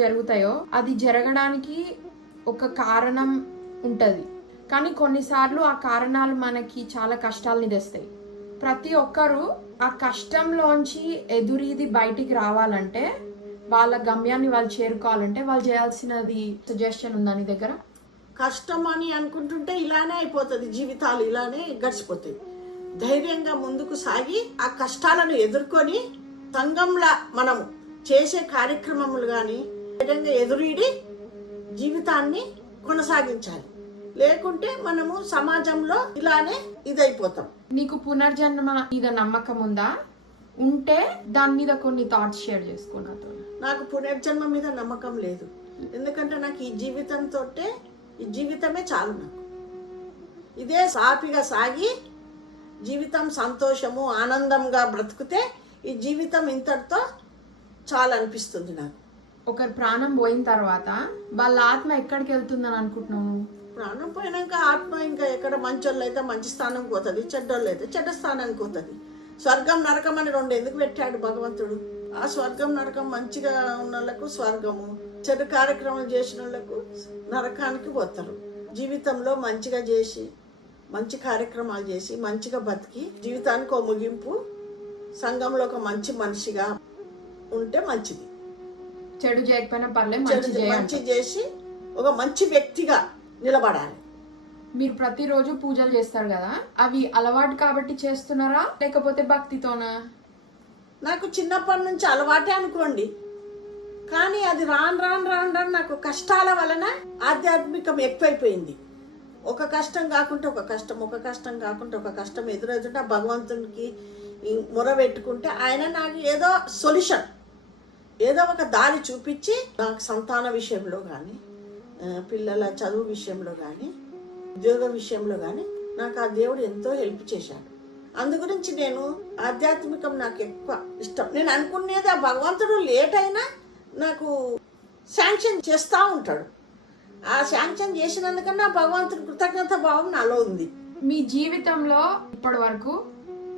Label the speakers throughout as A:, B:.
A: జరుగుతాయో అది జరగడానికి ఒక కారణం ఉంటుంది. కానీ కొన్నిసార్లు ఆ కారణాలు మనకి చాలా కష్టాలని తెస్తాయి ప్రతి ఒక్కరూ ఆ కష్టంలోంచి ఎదురీది బయటికి రావాలంటే వాళ్ళ గమ్యాన్ని వాళ్ళు చేరుకోవాలంటే వాళ్ళు చేయాల్సినది సజెషన్ ఉందా నీ దగ్గర?
B: కష్టం అని అనుకుంటుంటే ఇలానే అయిపోతుంది జీవితాలు ఇలానే గడిచిపోతాయి. ధైర్యంగా ముందుకు సాగి ఆ కష్టాలను ఎదుర్కొని సంఘంలా మనం చేసే కార్యక్రమములు కానీ ధైర్యంగా ఎదురీడి జీవితాన్ని కొనసాగించాలి. లేకుంటే మనము సమాజంలో ఇలానే ఇదైపోతాం.
A: నీకు పునర్జన్మ మీద నమ్మకం ఉందా? ఉంటే దాని మీద కొన్ని థాట్స్ షేర్ చేసుకో నాతో.
B: నాకు పునర్జన్మ మీద నమ్మకం లేదు. ఎందుకంటే నాకు ఈ జీవితంతో ఈ జీవితమే చాలు నాకు. ఇదే సాపిగా సాగి జీవితం సంతోషము ఆనందంగా బ్రతికితే ఈ జీవితం ఇంతటితో చాలు అనిపిస్తుంది నాకు.
A: ఒకరి ప్రాణం పోయిన తర్వాత వాళ్ళ ఆత్మ ఎక్కడికి వెళ్తుందని అనుకుంటున్నావు
B: ప్రాణం పోయినాక ఆత్మ ఇంకా ఎక్కడ మంచోళ్ళు అయితే మంచి స్థానం పోతుంది చెడ్డోళ్ళు అయితే చెడ్డ స్థానానికి పోతుంది. స్వర్గం నరకం అని రెండు ఎందుకు పెట్టాడు భగవంతుడు? ఆ స్వర్గం నరకం మంచిగా ఉన్న వాళ్ళకు స్వర్గము చెడు కార్యక్రమాలు చేసిన వాళ్ళకు నరకానికి పోతారు. జీవితంలో మంచిగా చేసి మంచి కార్యక్రమాలు చేసి మంచిగా బతికి జీవితానికి ఒక ముగింపు సంఘంలో ఒక మంచి మనిషిగా ఉంటే మంచిది.
A: చెడు చేయకపోయినా పర్లేదు మంచి
B: చెడు
A: చేయండి
B: మంచి చేసి ఒక మంచి వ్యక్తిగా నిలబడాలి.
A: మీరు ప్రతిరోజు పూజలు చేస్తారు కదా అవి అలవాటు కాబట్టి చేస్తున్నారా లేకపోతే భక్తితోనా?
B: నాకు చిన్నప్పటి నుంచి అలవాటే అనుకోండి. కానీ అది రాను రాను రాను రాను నాకు కష్టాల వలన ఆధ్యాత్మికం ఎక్కువైపోయింది. ఒక కష్టం కాకుండా ఒక కష్టం ఒక కష్టం కాకుండా ఒక కష్టం. ఎదురెదుట భగవంతునికి ఈ మొర పెట్టుకుంటే ఆయన నాకు ఏదో సొల్యూషన్. ఏదో ఒక దారి చూపించి నాకు సంతాన విషయంలో కానీ పిల్లల చదువు విషయంలో కానీ ఉద్యోగ విషయంలో కానీ నాకు ఆ దేవుడు ఎంతో హెల్ప్ చేశాడు. అందు గురించి నేను ఆధ్యాత్మికం నాకు ఎక్కువ ఇష్టం. నేను అనుకునేది ఆ భగవంతుడు లేట్ అయినా నాకు శాంక్షన్ చేస్తూ ఉంటాడు. ఆ శాంక్షన్ చేసినందుకన్నా భగవంతుడి కృతజ్ఞత భావం నాలో ఉంది.
A: మీ జీవితంలో ఇప్పటి వరకు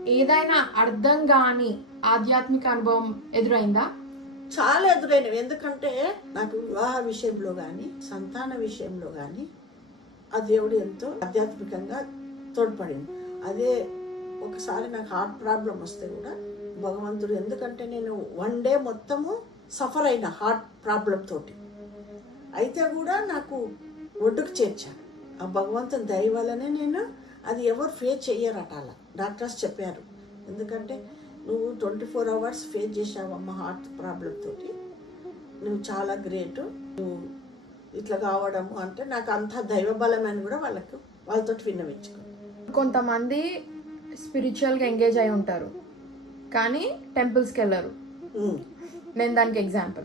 A: ఏదైనా అర్థం కాని ఆధ్యాత్మిక అనుభవం ఎదురైందా?
B: చాలా ఎదురైనవి. ఎందుకంటే నాకు వివాహ విషయంలో కానీ సంతాన విషయంలో కానీ ఆ దేవుడు ఎంతో ఆధ్యాత్మికంగా తోడ్పడింది. అదే ఒకసారి నాకు హార్ట్ ప్రాబ్లం వస్తే కూడా భగవంతుడు ఎందుకంటే నేను వన్ డే మొత్తము సఫర్ అయిన హార్ట్ ప్రాబ్లం తోటి. అయితే కూడా నాకు ఒడ్డుకు చేర్చాను ఆ భగవంతుని దయ వల్లనే నేను అది ఎవరు ఫేస్ చెయ్యరట అలా. డాక్టర్స్ చెప్పారు. ఎందుకంటే నువ్వు ట్వంటీ ఫోర్ అవర్స్ ఫేస్ చేసావమ్మ హార్ట్ ప్రాబ్లం తోటి. నువ్వు చాలా గ్రేట్ నువ్వు ఇట్లా కావడము అంటే నాకు అంత దైవ బలం అని కూడా వాళ్ళకు వాళ్ళతో విన్నవించుకో.
A: కొంతమంది స్పిరిచువల్గా ఎంగేజ్ అయి ఉంటారు. కానీ టెంపుల్స్కి వెళ్ళరు. నేను దానికి ఎగ్జాంపుల్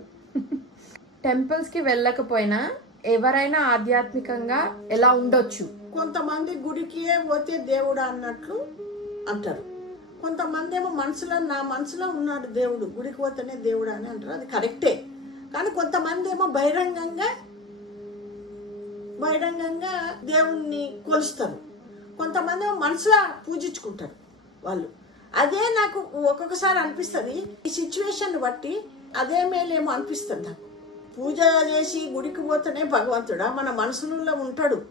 A: టెంపుల్స్కి వెళ్ళకపోయినా ఎవరైనా ఆధ్యాత్మికంగా ఎలా ఉండొచ్చు?
B: కొంతమంది గుడికియే పోతే దేవుడా అన్నట్లు అంటారు. కొంతమంది ఏమో మనసులో నా మనసులో ఉన్నాడు దేవుడు గుడికి పోతేనే దేవుడు అని అంటారు. అది కరెక్టే. కానీ కొంతమంది ఏమో బహిరంగంగా బహిరంగంగా దేవుణ్ణి కొలుస్తారు. కొంతమంది ఏమో మనసులో పూజించుకుంటారు వాళ్ళు. అదే నాకు ఒక్కొక్కసారి అనిపిస్తుంది ఈ సిచ్యువేషన్ బట్టి అదే మేలేమో అనిపిస్తుంది నాకు. పూజ చేసి గుడికి పోతేనే భగవంతుడా? మన మనసులో ఉంటాడు.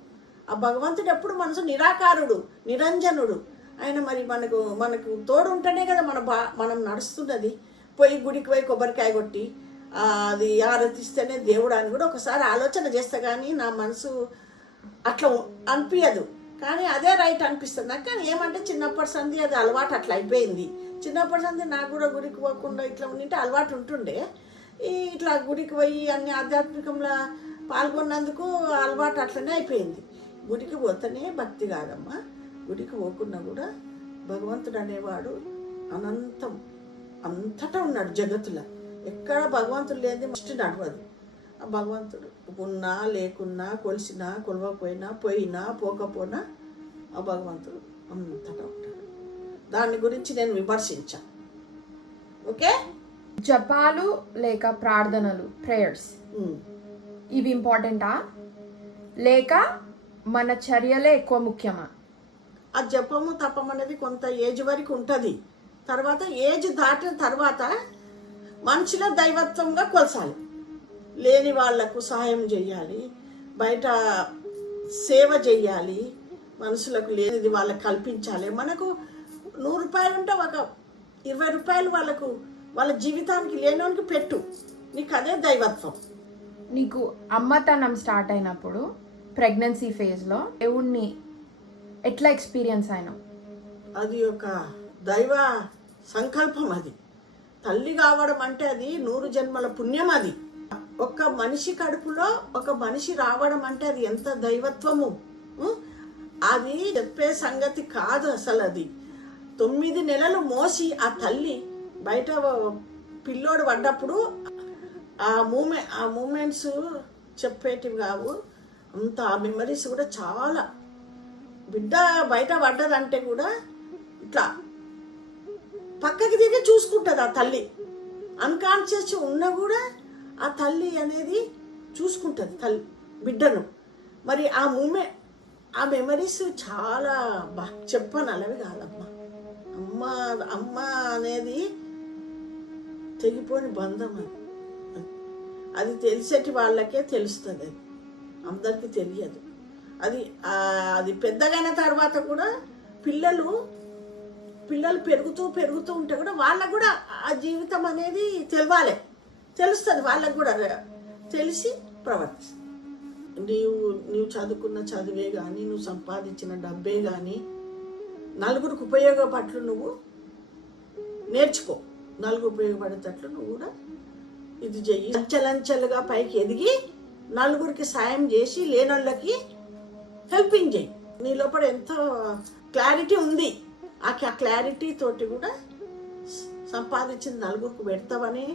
B: ఆ భగవంతుడు ఎప్పుడు మనసు నిరాకారుడు నిరంజనుడు. ఆయన మరి మనకు మనకు తోడు ఉంటేనే కదా మన బా మనం నడుస్తున్నది. పోయి గుడికి పోయి కొబ్బరికాయ కొట్టి అది ఆరతిస్తేనే దేవుడు అని కూడా ఒకసారి ఆలోచన చేస్తా కానీ నా మనసు అట్లా అనిపించదు కానీ అదే రైట్ అనిపిస్తుంది. నాకు కానీ ఏమంటే చిన్నప్పటి సంది అది అలవాటు అట్లా అయిపోయింది. చిన్నప్పటి సంది నాకు కూడా గుడికి పోకుండా ఇట్లా ఉంటే అలవాటు ఉంటుండే. ఈ ఇట్లా గుడికి పోయి అన్ని ఆధ్యాత్మికంలో పాల్గొన్నందుకు అలవాటు అట్లనే అయిపోయింది. గుడికి పోతేనే భక్తి కాదమ్మా. గుడికి పోకున్నా కూడా భగవంతుడు అనేవాడు అనంతం అంతటా ఉన్నాడు జగత్తులో. ఎక్కడ భగవంతుడు లేని మస్ట్ నడవదు. ఆ భగవంతుడు ఉన్నా లేకున్నా కొలిసినా కొలవకపోయినా పోయినా పోకపోయినా ఆ భగవంతుడు అంతటా ఉంటాడు. దాని గురించి నేను విమర్శించా. ఓకే?
A: జపాలు లేక ప్రార్థనలు ప్రేయర్స్. ఇవి ఇంపార్టెంటా? లేక మన చర్యలే ఎక్కువ ముఖ్యమా?
B: ఆ జపము తపం అనేది కొంత ఏజ్ వరకు ఉంటుంది. తర్వాత ఏజ్ దాటిన తర్వాత మనిషిలో దైవత్వంగా కొలసాలి. లేని వాళ్ళకు సహాయం చేయాలి. బయట సేవ చేయాలి. మనుషులకు లేనిది వాళ్ళకి కల్పించాలి. మనకు నూరు రూపాయలు ఉంటే ఒక ఇరవై రూపాయలు వాళ్ళకు వాళ్ళ జీవితానికి లేనివానికి పెట్టు. నీకు అదే దైవత్వం.
A: నీకు అమ్మతనం స్టార్ట్ అయినప్పుడు ప్రెగ్నెన్సీ ఫేజ్లో దేవుణ్ణి ఎట్లా ఎక్స్పీరియన్స్ అయినా
B: అది ఒక దైవ సంకల్పం అది. తల్లి కావడం అంటే అది నూరు జన్మల పుణ్యం అది. ఒక మనిషి కడుపులో ఒక మనిషి రావడం అంటే అది ఎంత దైవత్వము? అది చెప్పే సంగతి కాదు అసలు అది. తొమ్మిది నెలలు మోసి ఆ తల్లి బయట పిల్లోడు పడ్డప్పుడు ఆ మూమె ఆ మూమెంట్స్ చెప్పేటివి కావు. అంత ఆ మెమరీస్ కూడా చాలా. బిడ్డ బయట పడ్డదంటే కూడా ఇట్లా పక్కకి తిరిగి చూసుకుంటుంది ఆ తల్లి. అన్కాన్షియస్ ఉన్నా కూడా ఆ తల్లి అనేది చూసుకుంటుంది తల్లి బిడ్డను. మరి ఆ మూమె ఆ మెమరీస్ చాలా బా చెప్పనలవి కాదమ్మా. అమ్మ అమ్మ అనేది తెగిపోని బంధం అది. అది తెలిసేటి వాళ్ళకే తెలుస్తుంది అది. అందరికీ తెలియదు. అది అది పెద్దగైన తర్వాత కూడా పిల్లలు పిల్లలు పెరుగుతూ పెరుగుతూ ఉంటే కూడా వాళ్ళకు కూడా ఆ జీవితం అనేది తెలవాలి. తెలుస్తుంది వాళ్ళకు కూడా తెలిసి ప్రవర్తిస్తుంది. నీవు నీవు చదువుకున్న చదివే కానీ నువ్వు సంపాదించిన డబ్బే కానీ నలుగురికి ఉపయోగపట్లు నువ్వు నేర్చుకో. నలుగురు ఉపయోగపడేటట్లు నువ్వు కూడా ఇది చెయ్యి. అంచెలంచెలుగా పైకి ఎదిగి నలుగురికి సాయం చేసి లేనోళ్ళకి హెల్పింగ్ చేయి. నీ లోపల ఎంతో క్లారిటీ ఉంది. ఆ క్లారిటీ తోటి కూడా సంపాదించిన నలుగురికి పెడతావని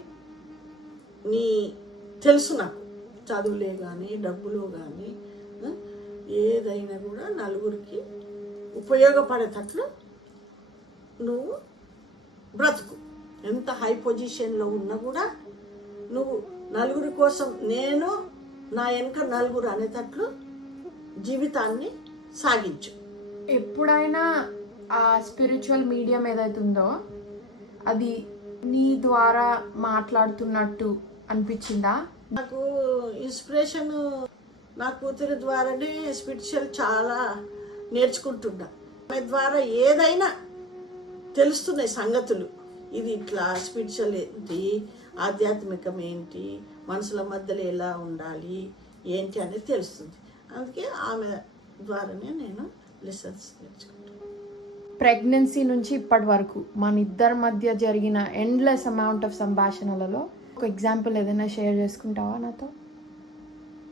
B: నీ తెలుసు నాకు. చదువులే కానీ డబ్బులు కానీ ఏదైనా కూడా నలుగురికి ఉపయోగపడేటట్లు నువ్వు బ్రతుకు. ఎంత హై పొజిషన్లో ఉన్నా కూడా నువ్వు నలుగురి కోసం నేను నా వెనక నలుగురు అనేటట్లు జీవితాన్ని సాగించు.
A: ఎప్పుడైనా ఆ స్పిరిచువల్ మీడియం ఏదైతే ఉందో అది నీ ద్వారా మాట్లాడుతున్నట్టు అనిపించిందా?
B: నాకు ఇన్స్పిరేషన్ నా కూతురి ద్వారానే స్పిరిచువల్ చాలా నేర్చుకుంటున్నా. ఆమె ద్వారా ఏదైనా తెలుస్తున్నాయి సంగతులు. ఇది ఇట్లా స్పిరిచువల్ ఏంటి? ఆధ్యాత్మికం ఏంటి? మనుషుల మధ్యలో ఎలా ఉండాలి? ఏంటి అనేది తెలుస్తుంది. అందుకే ఆమె ద్వారానే నేను లెసన్స్ నేర్చుకుంటాను
A: ప్రెగ్నెన్సీ నుంచి ఇప్పటి వరకు మన ఇద్దరి మధ్య జరిగిన ఎండ్లెస్ అమౌంట్ ఆఫ్ సంభాషణలలో ఒక ఎగ్జాంపుల్ ఏదైనా షేర్ చేసుకుంటావా నాతో?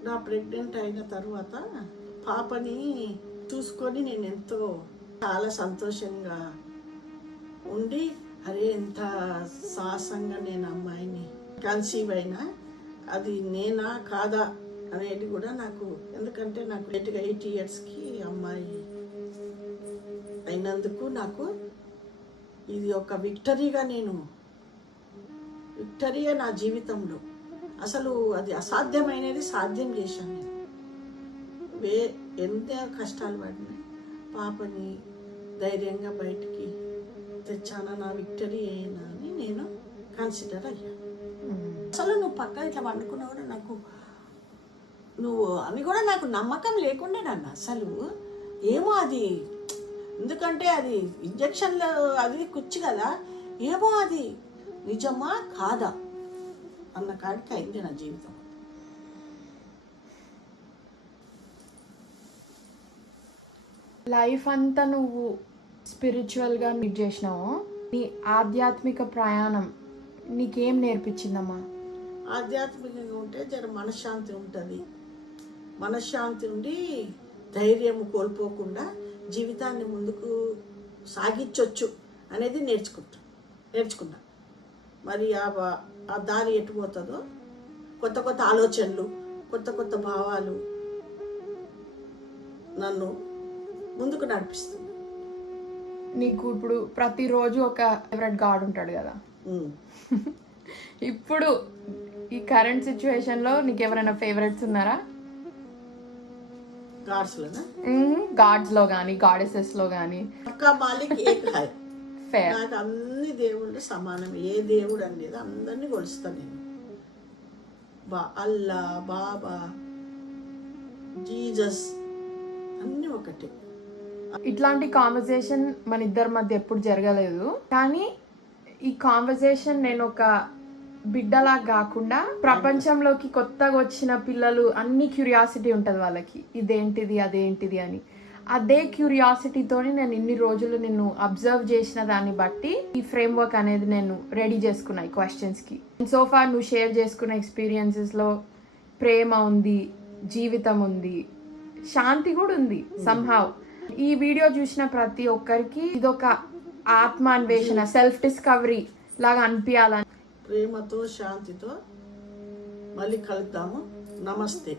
B: నా ప్రెగ్నెంట్ అయిన తర్వాత పాపని చూసుకొని నేను ఎంతో చాలా సంతోషంగా ఉండి అరే ఎంత సాహసంగా నేను అమ్మాయిని కన్సీవ్ అయినా అది నేనా కాదా అనేది కూడా నాకు ఎందుకంటే నాకు లేట్గా ఎయిట్ ఇయర్స్కి అమ్మాయి అయినందుకు నాకు ఇది ఒక విక్టరీగా నేను విక్టరీయే నా జీవితంలో. అసలు అది అసాధ్యమైనది సాధ్యం చేశాను నేను. వే ఎంత కష్టాలు పడినాయి పాపని ధైర్యంగా బయటికి తెచ్చానా నా విక్టరీ అయినా అని నేను కన్సిడర్ అయ్యాను అసలు నువ్వు పక్క ఇట్లా వండుకున్నా కూడా నాకు నువ్వు అవి కూడా నాకు నమ్మకం లేకుండే నన్ను అసలు ఏమో అది ఎందుకంటే అది ఇంజక్షన్లు అది కుచ్చు కదా ఏమో అది నిజమా కాదా అన్న కాడికి అయింది నా జీవితం.
A: లైఫ్ అంతా నువ్వు స్పిరిచువల్గా మీట్ చేసినావు? నీ ఆధ్యాత్మిక ప్రయాణం నీకేం నేర్పించిందమ్మా?
B: ఆధ్యాత్మికంగా ఉంటే జర మనశ్శాంతి ఉంటుంది. మనశ్శాంతి ఉండి ధైర్యం కోల్పోకుండా జీవితాన్ని ముందుకు సాగించవచ్చు అనేది నేర్చుకుంటా నేర్చుకున్నా. మరి ఆ దారి ఎటు పోతుందో కొత్త కొత్త ఆలోచనలు కొత్త కొత్త భావాలు నన్ను ముందుకు నడిపిస్తుంది.
A: నీకు ఇప్పుడు ప్రతిరోజు ఒక ఫేవరెట్ గాడ్ ఉంటాడు కదా. ఇప్పుడు ఈ కరెంట్ సిచ్యువేషన్లో నీకు ఎవరైనా ఫేవరెట్స్ ఉన్నారా? గాడెసెస్లో కానీ
B: పక్కా మాలిక్ ఏక్ హాయ్
A: ఫేర్
B: నాకు అన్ని దేవుళ్ళు సమానం. ఏ దేవుడు అనేది అందరినీ కొలుస్తాను నేను. బా అల్లా బాబా జీజస్ అన్నీ ఒకటే.
A: ఇట్లాంటి కాన్వర్జేషన్ మన ఇద్దరి మధ్య ఎప్పుడు జరగలేదు. కానీ ఈ కాన్వర్జేషన్ నేను ఒక బిడ్డలా కాకుండా ప్రపంచంలోకి కొత్తగా వచ్చిన పిల్లలు అన్ని క్యూరియాసిటీ ఉంటుంది వాళ్ళకి. ఇదేంటిది అదేంటిది అని. అదే క్యూరియాసిటీతోని నేను ఇన్ని రోజులు నిన్ను అబ్జర్వ్ చేసిన దాన్ని బట్టి ఈ ఫ్రేమ్ వర్క్ అనేది నేను రెడీ చేసుకున్నా ఈ క్వశ్చన్స్కి సోఫా నువ్వు షేర్ చేసుకున్న ఎక్స్పీరియన్సెస్లో ప్రేమ ఉంది జీవితం ఉంది శాంతి కూడా ఉంది సంహావ్ ఈ వీడియో చూసిన ప్రతి ఒక్కరికి ఇదొక ఆత్మాన్వేషణ సెల్ఫ్ డిస్కవరీ లాగా అనిపించాలని
B: ప్రేమతో శాంతితో మళ్ళీ కలుద్దాము. నమస్తే.